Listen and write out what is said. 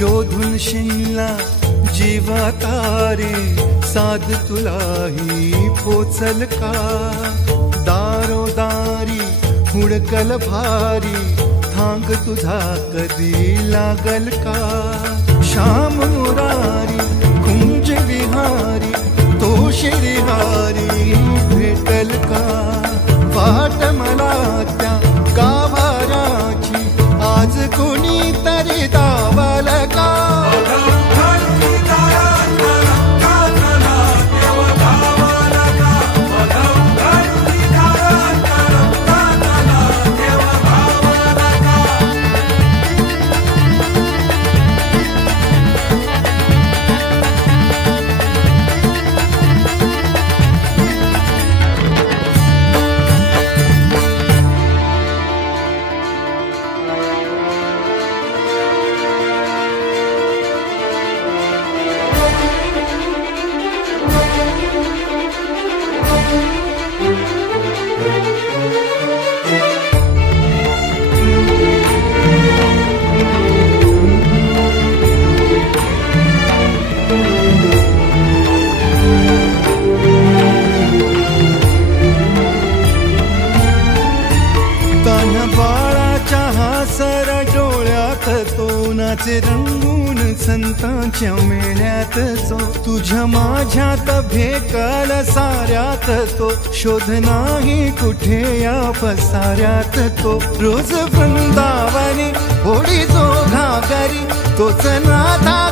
शोधून शिनला जीवा तारे, साध तुलाही पोचल का? दारोदारी हुडकल भारी, थांग तुझा कधी लागल का? श्याम मुरारी कुंज विहारी, तो श्रीहारी भेटल का? वाट मला त्या गाभाराची, आज कुणी तरी दावल का? नाचे रंगून संतांच्या मेळ्यात तो, तुझ्या माझ्यात भेकल साऱ्यात तो, शोध नाही कुठे या पसाऱ्यात तो. रोज वृंदावनी होडी जो घागरी, तोच नाथा